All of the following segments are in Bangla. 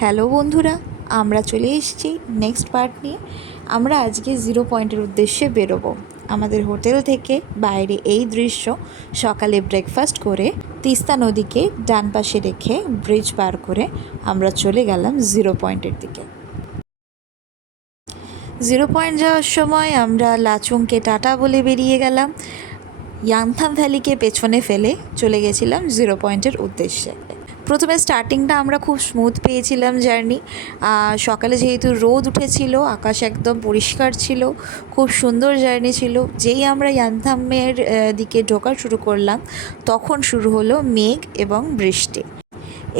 হ্যালো বন্ধুরা, আমরা চলে এসেছি নেক্সট পার্ট নিয়ে। আমরা আজকে 0 পয়েন্টের উদ্দেশ্যে বেরোবো। আমাদের হোটেল থেকে বাইরে এই দৃশ্য। সকালে ব্রেকফাস্ট করে তিস্তা নদীকে ডান পাশে রেখে ব্রিজ পার করে আমরা চলে গেলাম 0 পয়েন্টের দিকে। 0 পয়েন্ট যাওয়ার সময় আমরা লাচুংকে টাটা বলে বেরিয়ে গেলাম। ইয়াংথাম ভ্যালিকে পেছনে ফেলে চলে গেছিলাম 0 পয়েন্টের উদ্দেশ্যে। প্রথমে স্টার্টিংটা আমরা খুব স্মুথ পেয়েছিলাম জার্নি। সকালে যেহেতু রোদ উঠেছিল, আকাশ একদম পরিষ্কার ছিল, খুব সুন্দর জার্নি ছিল। যেই আমরা ইয়াংথামের দিকে ঢোকা শুরু করলাম, তখন শুরু হলো মেঘ এবং বৃষ্টি।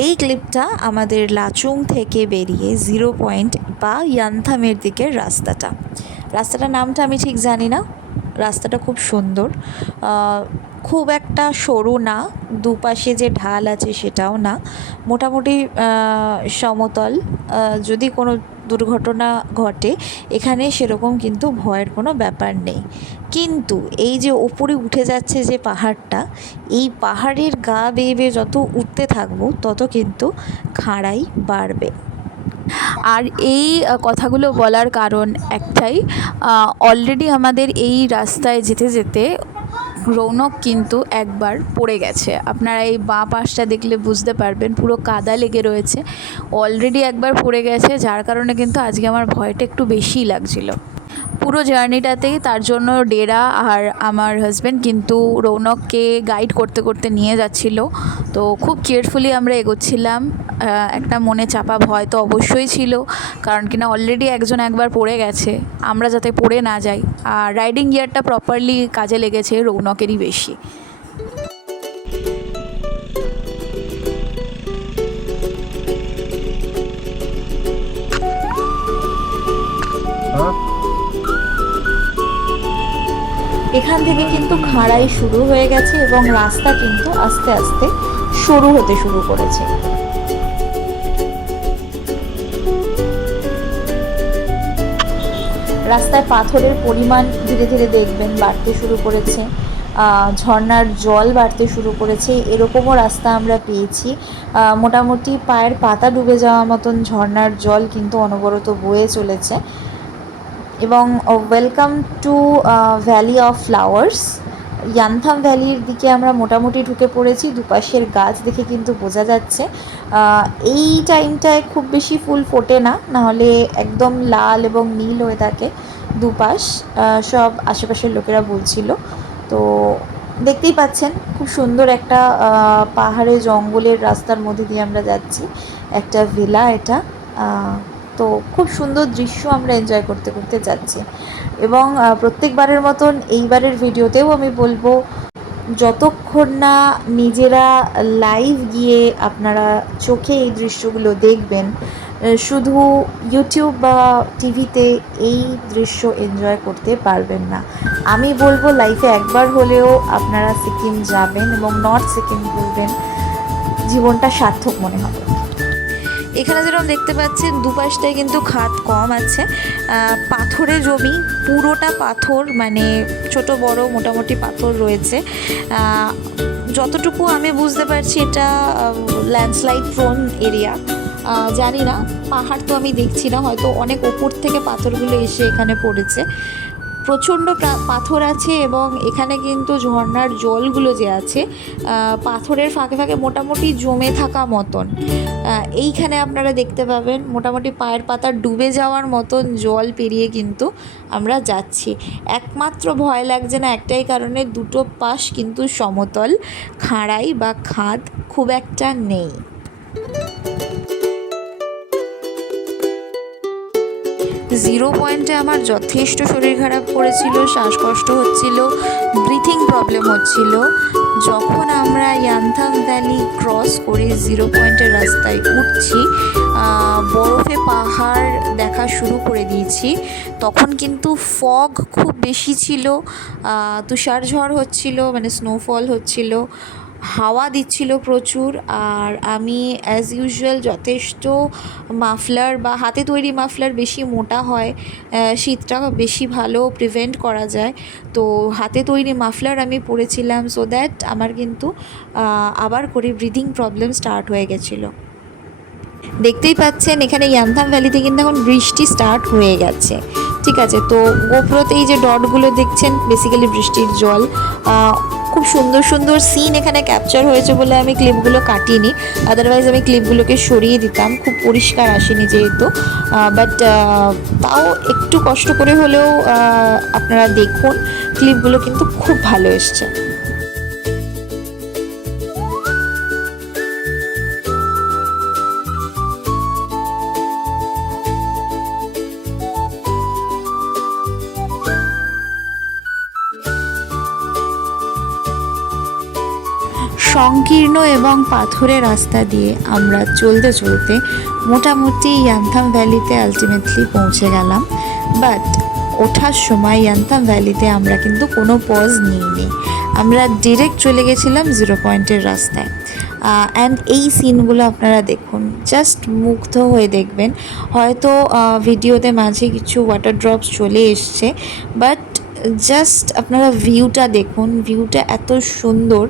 এই ক্লিপটা আমাদের লাচুং থেকে বেরিয়ে 0 পয়েন্ট বা ইয়াংথামের দিকের রাস্তাটার নামটা আমি ঠিক জানি না। রাস্তাটা খুব সুন্দর, খুব একটা সরু না, দুপাশে যে ঢাল আছে সেটাও না, মোটামুটি সমতল। যদি কোনো দুর্ঘটনা ঘটে এখানে সেরকম কিন্তু ভয়ের কোনো ব্যাপার নেই। কিন্তু এই যে ওপরে উঠে যাচ্ছে যে পাহাড়টা, এই পাহাড়ের গা বেয়ে বেয়ে যত উঠতে থাকবো তত কিন্তু খাড়াই বাড়বে। আর এই কথাগুলো বলার কারণ একটাই, অলরেডি আমাদের এই রাস্তায় যেতে যেতে রৌনক কিন্তু একবার পড়ে গেছে। আপনারা এই বাঁ পাশটা দেখলে বুঝতে পারবেন, পুরো কাদা লেগে রয়েছে। অলরেডি একবার পড়ে গেছে, যার কারণে কিন্তু আজকে আমার ভয়টা একটু বেশিই লাগছিল পুরো জার্নিটাতেই। তার জন্য ডেরা আর আমার হাজব্যান্ড কিন্তু রৌনককে গাইড করতে করতে নিয়ে যাচ্ছিল। তো খুব কেয়ারফুলি আমরা এগোচ্ছিলাম। একটা মনে চাপা ভয় তো অবশ্যই ছিল, কারণ কিনা অলরেডি একবার পড়ে গেছে, আমরা যাতে পড়ে না যাই। আর রাইডিং গিয়ারটা প্রপারলি কাজে লেগেছে রৌনকেরই বেশি। এখান থেকে কিন্তু খাড়াই শুরু হয়ে গেছে এবং রাস্তা কিন্তু আস্তে আস্তে সরু হতে শুরু করেছে। রাস্তায় পাথরের পরিমাণ ধীরে ধীরে দেখবেন বাড়তে শুরু করেছে, ঝর্নার জল বাড়তে শুরু করেছে। এরকমও রাস্তা আমরা পেয়েছি, মোটামুটি পায়ের পাতা ডুবে যাওয়া মতন ঝর্নার জল কিন্তু অনবরত বয়ে চলেছে। এবং welcome to valley of flowers. Yumthang ভ্যালির দিকে আমরা মোটামুটি ঢুকে পড়েছি। দুপাশের গাছ দেখে কিন্তু বোঝা যাচ্ছে এই টাইমটায় খুব বেশি ফুল ফোটে না, নাহলে একদম লাল এবং নীল হয়ে থাকে দুপাশ। সব আশেপাশের লোকেরা বলছিল। তো দেখতেই পাচ্ছেন খুব সুন্দর একটা পাহাড়ে জঙ্গলের রাস্তার মধ্যে দিয়ে আমরা যাচ্ছি। একটা ভিলা এটা। তো খুব সুন্দর দৃশ্য আমরা এনজয় করতে করতে যাচ্ছি। এবং প্রত্যেকবারের মতন এইবারের ভিডিওতেও আমি বলবো, যতক্ষণ না নিজেরা লাইভ গিয়ে আপনারা চোখে এই দৃশ্যগুলো দেখবেন, শুধু ইউটিউব বা টিভিতে এই দৃশ্য এনজয় করতে পারবেন না। আমি বলবো লাইফে একবার হলেও আপনারা সিকিম যাবেন এবং নর্থ সিকিম ঘুরবেন, জীবনটা সার্থক মনে হবে। এখানে যেরকম দেখতে পাচ্ছেন দুপাশটায় কিন্তু খাদ কম আছে, পাথরে জমি, পুরোটা পাথর, মানে ছোট বড় মোটামুটি পাথর রয়েছে। যতটুকু আমি বুঝতে পারছি এটা ল্যান্ডস্লাইড প্রোন এরিয়া। জানি না, পাহাড় তো আমি দেখছি না, হয়তো অনেক ওপর থেকে পাথরগুলো এসে এখানে পড়েছে। প্রচণ্ড পাথর আছে এবং এখানে কিন্তু ঝর্নার জলগুলো যে আছে পাথরের ফাঁকে ফাঁকে মোটামুটি জমে থাকা মতন। এইখানে আপনারা দেখতে পাবেন মোটামুটি পায়ের পাতা ডুবে যাওয়ার মতন জল পেরিয়ে কিন্তু আমরা যাচ্ছি। একমাত্র ভয় লাগছে না একটাই কারণে, দুটো পাশ কিন্তু সমতল, খাড়াই বা খাদ খুব একটা নেই। 0 পয়েন্টে আমার যথেষ্ট শরীর খারাপ করেছিল, শ্বাসকষ্ট হচ্ছিল, ব্রিথিং প্রবলেম হচ্ছিল। যখন আমরা ইয়াংথাম ভ্যালি ক্রস করে 0 পয়েন্টের রাস্তায় উঠছি, বরফে পাহাড় দেখা শুরু করে দিয়েছি, তখন কিন্তু ফগ খুব বেশি ছিল, তুষার ঝড় হচ্ছিল, মানে স্নোফল হচ্ছিল, হাওয়া দিচ্ছিল প্রচুর। আর আমি অ্যাজ ইউজুয়াল যথেষ্ট মাফলার বা হাতে তৈরি মাফলার, বেশি মোটা হয়, শীতটা বেশি ভালো প্রিভেন্ট করা যায়, তো হাতে তৈরি মাফলার আমি পরেছিলাম, সো দ্যাট আমার কিন্তু আবার করে ব্রিদিং প্রবলেম স্টার্ট হয়ে গেছিলো। দেখতেই পাচ্ছেন এখানে ইয়ামথাম ভ্যালিতে কিন্তু এখন বৃষ্টি স্টার্ট হয়ে গেছে। ঠিক আছে, তো গোপ্রোতে এই যে ডটগুলো দেখছেন বেসিক্যালি বৃষ্টির জল। খুব সুন্দর সুন্দর সিন এখানে ক্যাপচার হয়েছে বলে আমি ক্লিপগুলো কাটিনি, আদারওয়াইজ আমি ক্লিপগুলোকে সরিয়ে দিতাম, খুব পরিষ্কার আসেনি যেহেতু। বাট তাও একটু কষ্ট করে হলেও আপনারা দেখুন, ক্লিপগুলো কিন্তু খুব ভালো এসছে। সংকীর্ণ এবং পাথরের রাস্তা দিয়ে আমরা চলতে চলতে মোটামুটি ইয়ামথাম ভ্যালিতে আলটিমেটলি পৌঁছে গেলাম। বাট ওঠার সময় ইয়ামথাম ভ্যালিতে আমরা কিন্তু কোনো পজ নিইনি, আমরা ডিরেক্ট চলে গেছিলাম 0 পয়েন্টের রাস্তায়। অ্যান্ড এই সিনগুলো আপনারা দেখুন, জাস্ট মুগ্ধ হয়ে দেখবেন। হয়তো ভিডিওতে মাঝে কিছু ওয়াটার ড্রপস চলে এসছে, বাট জাস্ট আপনারা ভিউটা দেখুন, ভিউটা এত সুন্দর।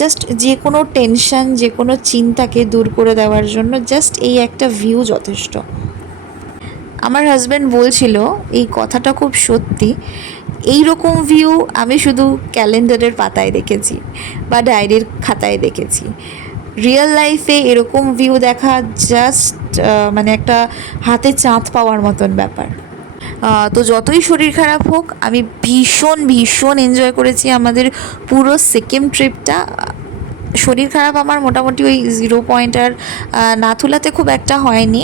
জাস্ট যে কোনো টেনশন, যে কোনো চিন্তাকে দূর করে দেওয়ার জন্য জাস্ট এই একটা ভিউ যথেষ্ট। আমার হাজব্যান্ড বলছিল এই কথাটা খুব সত্যি, এই রকম ভিউ আমি শুধু ক্যালেন্ডারের পাতায় দেখেছি বা ডায়েরির খাতায় দেখেছি। রিয়েল লাইফে এরকম ভিউ দেখা জাস্ট মানে একটা হাতে চাঁদ পাওয়ার মতন ব্যাপার। তো যতই শরীর খারাপ হোক, আমি ভীষণ ভীষণ এনজয় করেছি আমাদের পুরো সিকিম ট্রিপটা। শরীর খারাপ আমার মোটামুটি ওই 0 পয়েন্ট আর নাথুলাতে খুব একটা হয়নি,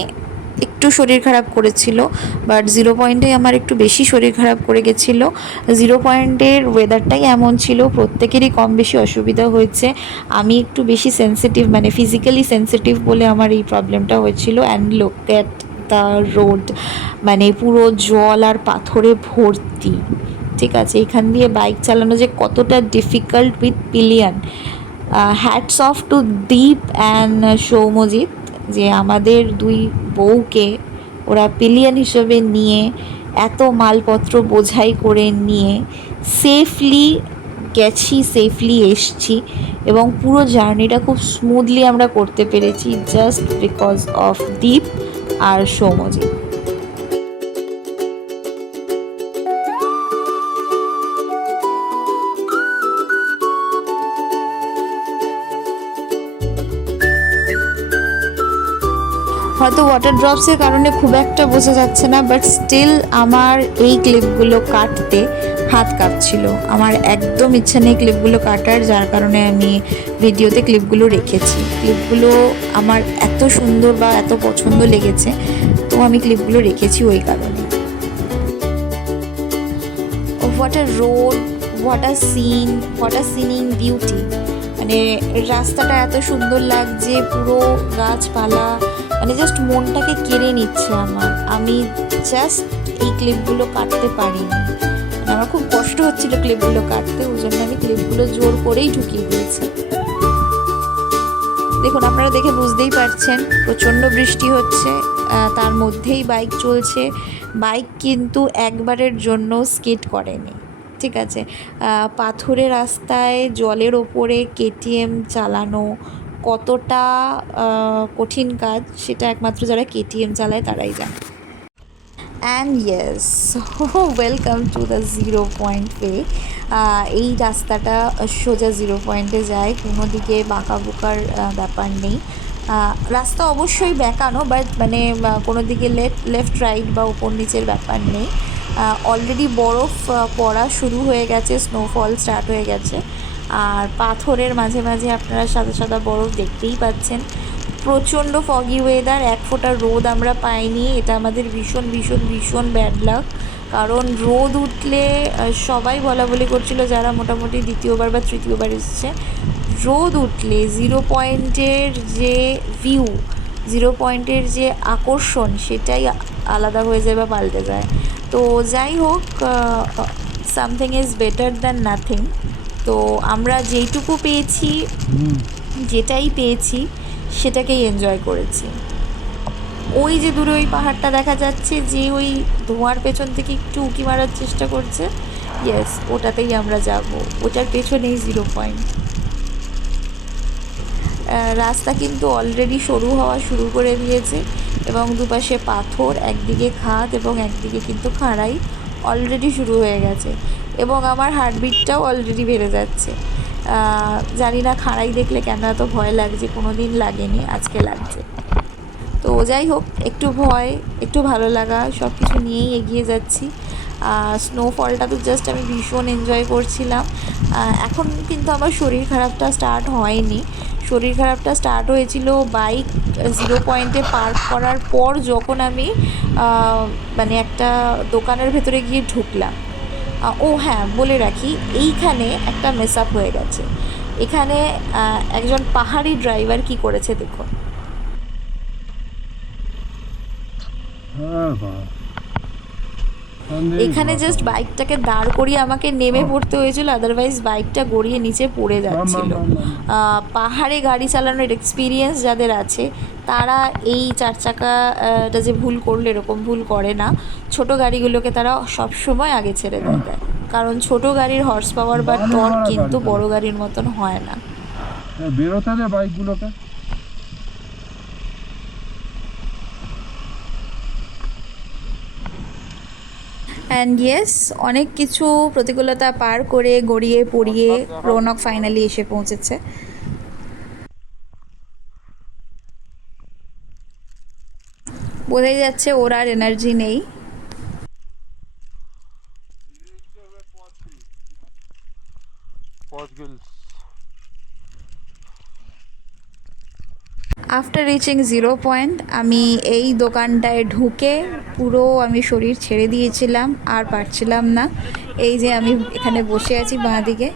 একটু শরীর খারাপ করেছিল, বাট 0 পয়েন্টে আমার একটু বেশি শরীর খারাপ করে গেছিলো। 0 পয়েন্টের ওয়েদারটাই এমন ছিল, প্রত্যেকেরই কম বেশি অসুবিধা হয়েছে। আমি একটু বেশি সেন্সিটিভ, মানে ফিজিক্যালি সেন্সিটিভ বলে আমার এই প্রবলেমটা হয়েছিল। And look at the road, মানে পুরো জল আর পাথরে ভর্তি। ঠিক আছে, এখান দিয়ে বাইক চালানো যে কতটা difficult with pillion. Hats off to Deep and Soumyajit, যে আমাদের দুই বউকে ওরা পিলিয়ন হিসেবে নিয়ে এত মালপত্র বোঝাই করে নিয়ে সেফলি গেছি, সেফলি এসছি, এবং পুরো জার্নিটা খুব স্মুথলি আমরা করতে পেরেছি জাস্ট বিকজ অফ দীপ আর সৌম্যজিৎ। হয়তো ওয়াটার ড্রপসের কারণে খুব একটা বোঝা যাচ্ছে না, বাট স্টিল আমার এই ক্লিপগুলো কাটতে হাত কাঁপছিল। আমার একদম ইচ্ছা নেই ক্লিপগুলো কাটার, যার কারণে আমি ভিডিওতে ক্লিপগুলো রেখেছি। ক্লিপগুলো আমার এত সুন্দর বা এত পছন্দ লেগেছে, তো আমি ক্লিপগুলো রেখেছি ওই কারণে। What a road, what a scene, what a scenic beauty. মানে রাস্তাটা এত সুন্দর লাগছে, পুরো গাছপালা, মানে জাস্ট মনটাকে কেড়ে নিচ্ছে আমার। আমি জাস্ট এই ক্লিপগুলো কাটতে পারিনি, মানে আমার খুব কষ্ট হচ্ছিল ক্লিপগুলো কাটতে, ওই জন্য আমি ক্লিপগুলো জোর করেই ঢুকিয়ে দিয়েছি। দেখুন, আপনারা দেখে বুঝতেই পারছেন প্রচণ্ড বৃষ্টি হচ্ছে, তার মধ্যেই বাইক চলছে। বাইক কিন্তু একবারের জন্য স্কিড করেনি। ঠিক আছে, পাথুরে রাস্তায় জলের ওপরে কেটিএম চালানো কতটা কঠিন কাজ, সেটা একমাত্র যারা কেটিএম চালায় তারাই জানে। And yes, welcome to the 0 point way. এই রাস্তাটা সোজা 0 পয়েন্টে যায়, কোনো দিকে বাঁকা বুকার ব্যাপার নেই। রাস্তা অবশ্যই বেঁকানো, বাট মানে কোনো দিকে লেফট রাইট বা উপর নিচের ব্যাপার নেই। অলরেডি বরফ পড়া শুরু হয়ে গেছে, স্নোফল স্টার্ট হয়ে গেছে, আর পাথরের মাঝে মাঝে আপনারা সাদা সাদা বরফ দেখতেই পাচ্ছেন। প্রচণ্ড ফগি ওয়েদার, এক ফোঁটা রোদ আমরা পাইনি, এটা আমাদের ভীষণ ভীষণ ভীষণ ব্যাড লাক। কারণ রোদ উঠলে সবাই বলা বলি করছিল, যারা মোটামুটি দ্বিতীয়বার বা তৃতীয়বার এসছে, রোদ উঠলে 0 পয়েন্টের যে ভিউ, 0 পয়েন্টের যে আকর্ষণ, সেটাই আলাদা হয়ে যায় বা পাল্টে যায়। তো যাই হোক, something is better than nothing. তো আমরা যেইটুকু পেয়েছি, যেটাই পেয়েছি সেটাকেই এনজয় করেছি। ওই যে দূরে ওই পাহাড়টা দেখা যাচ্ছে, যে ওই ধোঁয়ার পেছন থেকে একটু উঁকি মারার চেষ্টা করছে, ইয়েস, ওটাতেই আমরা যাব, ওটার পেছনেই 0 পয়েন্ট। রাস্তা কিন্তু অলরেডি সরু হওয়া শুরু করে দিয়েছে এবং দুপাশে পাথর, একদিকে খাদ এবং একদিকে কিন্তু খাড়াই অলরেডি শুরু হয়ে গেছে এবং আমার হার্টবিটটাও অলরেডি বেড়ে যাচ্ছে। জানি না খাড়াই দেখলে কেন এত ভয় লাগছে, কোনো দিন লাগেনি, আজকে লাগছে। তো যাই হোক, একটু ভয়, একটু ভালো লাগা, সব কিছু নিয়েই এগিয়ে যাচ্ছি। স্নোফলটা তো জাস্ট আমি ভীষণ এনজয় করছিলাম। এখন কিন্তু আমার শরীর খারাপটা স্টার্ট হয়নি। শরীর খারাপটা স্টার্ট হয়েছিল বাইক 0 পয়েন্টে পার্ক করার পর, যখন আমি মানে একটা দোকানের ভেতরে গিয়ে ঢুকলাম। ও হ্যাঁ, বলে রাখি, এইখানে একটা মেস আপ হয়ে গেছে। এখানে একজন পাহাড়ি ড্রাইভার কি করেছে দেখুন। এখানে জাস্ট বাইকটাকে দাঁড় করিয়ে আমাকে নেমে পড়তে হয়েছিল, আদারওয়াইজ বাইকটা গড়িয়ে নিচে পড়ে যাচ্ছিল। পাহাড়ে গাড়ি চালানোর এক্সপিরিয়েন্স যাদের আছে তারা এই 4 চাকাটা যে ভুল করলে এরকম ভুল করে না। ছোট গাড়িগুলোকে তারা সবসময় আগে ছেড়ে দেয়, কারণ ছোট গাড়ির হর্স পাওয়ার বা টর্ক কিন্তু বড় গাড়ির মতন হয় না। বেরোতে দে বাইকগুলোকে। অ্যান্ড ইয়েস, অনেক কিছু প্রতিকূলতা পার করে গড়িয়ে পড়িয়ে রৌনক ফাইনালি এসে পৌঁছেছে। বোঝাই যাচ্ছে ওর আর এনার্জি নেই। আফটার রিচিং 0 পয়েন্ট আমি এই দোকানটায় ঢুকে পুরো আমি শরীর ছেড়ে দিয়েছিলাম, আর পারছিলাম না। এই যে আমি এখানে বসে আছি বাঁ দিকে,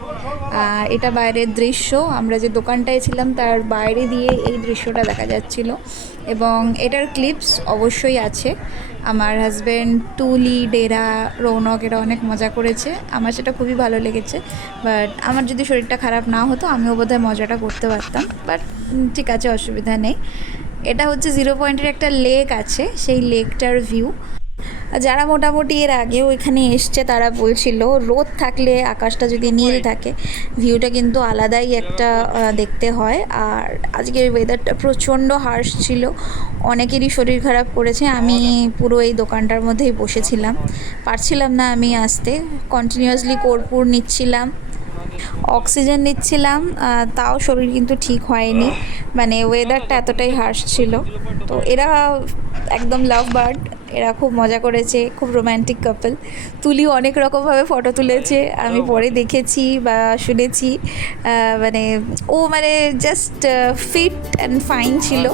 আর এটা বাইরের দৃশ্য। আমরা যে দোকানটায় ছিলাম তার বাইরে দিয়ে এই দৃশ্যটা দেখা যাচ্ছিল এবং এটার ক্লিপস অবশ্যই আছে। আমার হাজব্যান্ড, তুলি, ডেরা, রৌনক এরা অনেক মজা করেছে, আমার সেটা খুবই ভালো লেগেছে। বাট আমার যদি শরীরটা খারাপ না হতো আমিও বোধহয় মজাটা করতে পারতাম, বাট ঠিক আছে, অসুবিধা নেই। এটা হচ্ছে 0 পয়েন্টের একটা লেক আছে, সেই লেকটার ভিউ। যারা মোটামুটি এর আগেও এখানে এসছে তারা বলছিল রোদ থাকলে, আকাশটা যদি নীল থাকে, ভিউটা কিন্তু আলাদাই একটা দেখতে হয়। আর আজকের ওয়েদারটা প্রচণ্ড হার্শ ছিল, অনেকেরই শরীর খারাপ করেছে। আমি পুরো এই দোকানটার মধ্যেই বসেছিলাম, পারছিলাম না আমি আসতে। কন্টিনিউয়াসলি কর্পূর নিচ্ছিলাম, অক্সিজেন নিচ্ছিলাম, তাও শরীর কিন্তু ঠিক হয়নি, মানে ওয়েদারটা এতটাই হার্শ ছিল। তো এরা একদম লাভ বার্ড, এরা খুব মজা করেছে, খুব রোম্যান্টিক কাপল। তুলি অনেক রকমভাবে ফটো তুলেছে, আমি পরে দেখেছি বা শুনেছি। মানে ও মানে জাস্ট ফিট অ্যান্ড ফাইন ছিল।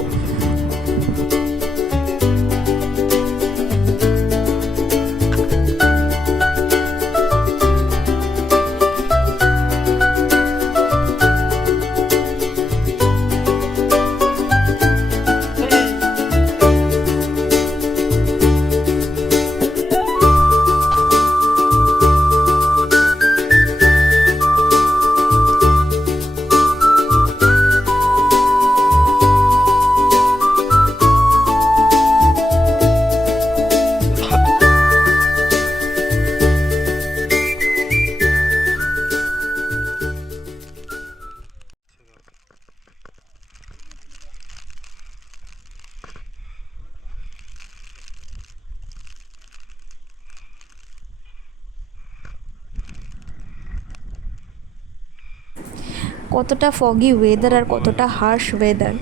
কতটা ফগি ওয়েদার আর কতটা হার্শ ওয়েদার।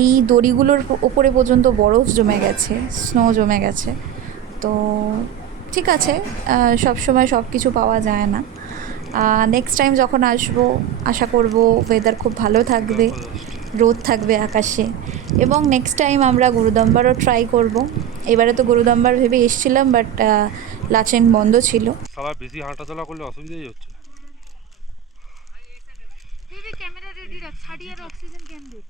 এই দড়িগুলোর ওপরে পর্যন্ত বরফ জমে গেছে, স্নো জমে গেছে। তো ঠিক আছে, সব সময় সব কিছু পাওয়া যায় না। নেক্সট টাইম যখন আসবো আশা করব ওয়েদার খুব ভালো থাকবে, রোদ থাকবে আকাশে, এবং নেক্সট টাইম আমরা গুরুদম্বারও ট্রাই করব। এবারে তো গুরুদম্বার ভেবে এসেছিলাম, বাট লাচেন বন্ধ ছিল। সবাই বেশি হাঁটাচলা করলে অসুবিধাই হচ্ছে। ক্যামেরা রেডি রাখ, ছাড়ি আর অক্সিজেন ক্যান দে।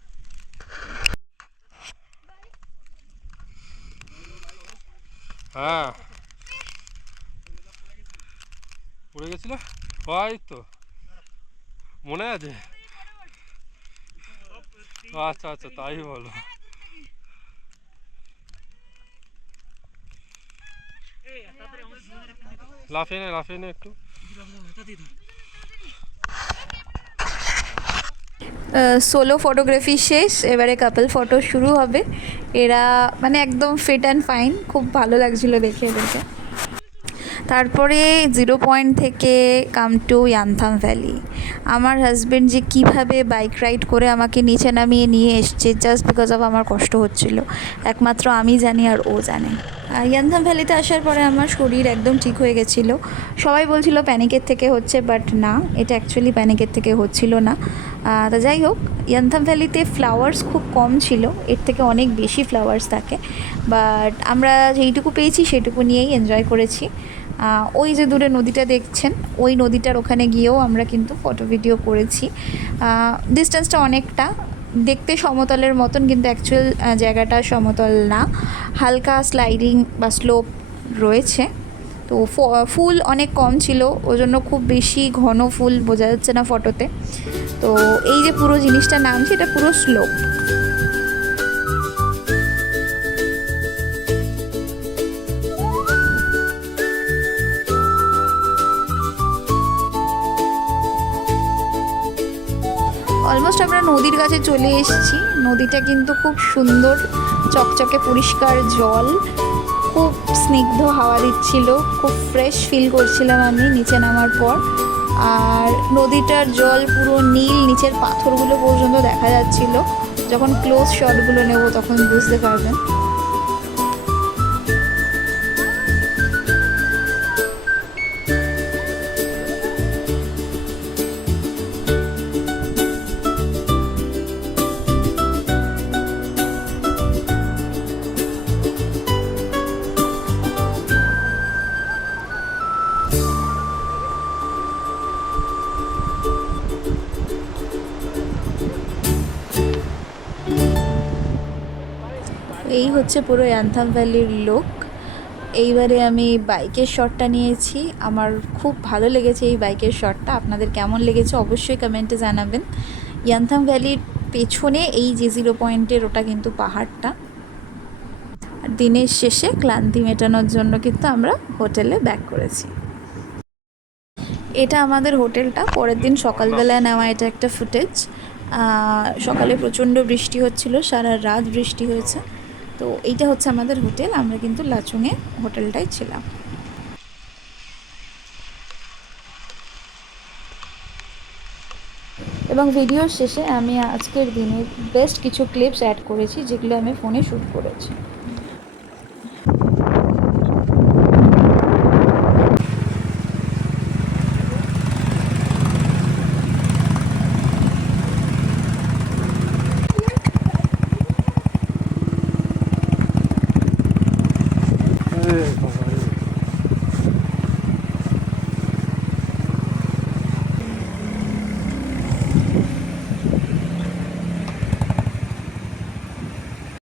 হ্যাঁ, পড়ে গেছিল, হয় তো মনে আছে। আচ্ছা আচ্ছা, তাই বলো। লাফিয়ে নে একটু। সোলো ফটোগ্রাফি শেষ, এবারে কাপল ফটো শুরু হবে। এরা মানে একদম ফিট অ্যান্ড ফাইন, খুব ভালো লাগছিলো দেখে এদেরকে। তারপরে 0 পয়েন্ট থেকে কাম টু ইয়ানথাম ভ্যালি। আমার হাজব্যান্ড যে কীভাবে বাইক রাইড করে আমাকে নিচে নামিয়ে নিয়ে এসছে জাস্ট বিকজ অফ আমার কষ্ট হচ্ছিল, একমাত্র আমি জানি আর ও জানে। ইয়ানথাম ভ্যালিতে আসার পরে আমার শরীর একদম ঠিক হয়ে গেছিলো। সবাই বলছিল প্যানিকের থেকে হচ্ছে, বাট না, এটা অ্যাকচুয়ালি প্যানিকের থেকে হচ্ছিল না। তা যাই হোক, ইয়ানথাম ভ্যালিতে ফ্লাওয়ার্স খুব কম ছিল, এর থেকে অনেক বেশি ফ্লাওয়ার্স থাকে, বাট আমরা যেইটুকু পেয়েছি সেটুকু নিয়েই এনজয় করেছি। ওই যে দূরে নদীটা দেখছেন, ওই নদীটার ওখানে গিয়েও আমরা কিন্তু ফটো ভিডিও করেছি। ডিস্টেন্সটা অনেকটা, দেখতে সমতলের মতন, কিন্তু অ্যাকচুয়াল জায়গাটা সমতল না, হালকা স্লাইডিং বা স্লোপ রয়েছে। তো ফুল অনেক কম ছিল, ওই জন্য খুব বেশি ঘন ফুল বোঝা যাচ্ছে না ফটোতে। তো এই যে পুরো জিনিসটার নাম, সেটা পুরো স্লোপ। অলমোস্ট আমরা নদীর কাছে চলে এসেছি। নদীটা কিন্তু খুব সুন্দর, চকচকে পরিষ্কার জল, খুব স্নিগ্ধ হাওয়া দিচ্ছিল, খুব ফ্রেশ ফিল করছিলাম আমি নিচে নামার পর। আর নদীটার জল পুরো নীল, নিচের পাথরগুলো পর্যন্ত দেখা যাচ্ছিল। যখন ক্লোজ শটগুলো নেব তখন বুঝতে পারবেন। এই হচ্ছে পুরো ইয়ানথাম ভ্যালির লুক। এইবারে আমি বাইকের শটটা নিয়েছি, আমার খুব ভালো লেগেছে এই বাইকের শটটা। আপনাদের কেমন লেগেছে অবশ্যই কমেন্টে জানাবেন। ইয়ানথাম ভ্যালির পেছনে এই যে 0 পয়েন্টের, ওটা কিন্তু পাহাড়টা। আর দিনের শেষে ক্লান্তি মেটানোর জন্য কিন্তু আমরা হোটেলে ব্যাক করেছি। এটা আমাদের হোটেলটা, পরের দিন সকালবেলায় নেওয়া এটা একটা ফুটেজ। সকালে প্রচণ্ড বৃষ্টি হচ্ছিল, সারা রাত বৃষ্টি হয়েছে। তো এইটা হচ্ছে আমাদের হোটেল, আমরা কিন্তু লাচুংয়ে হোটেলটাই ছিলাম। এবং ভিডিওর শেষে আমি আজকের দিনের বেস্ট কিছু ক্লিপস অ্যাড করেছি, যেগুলো আমি ফোনে শ্যুট করেছি।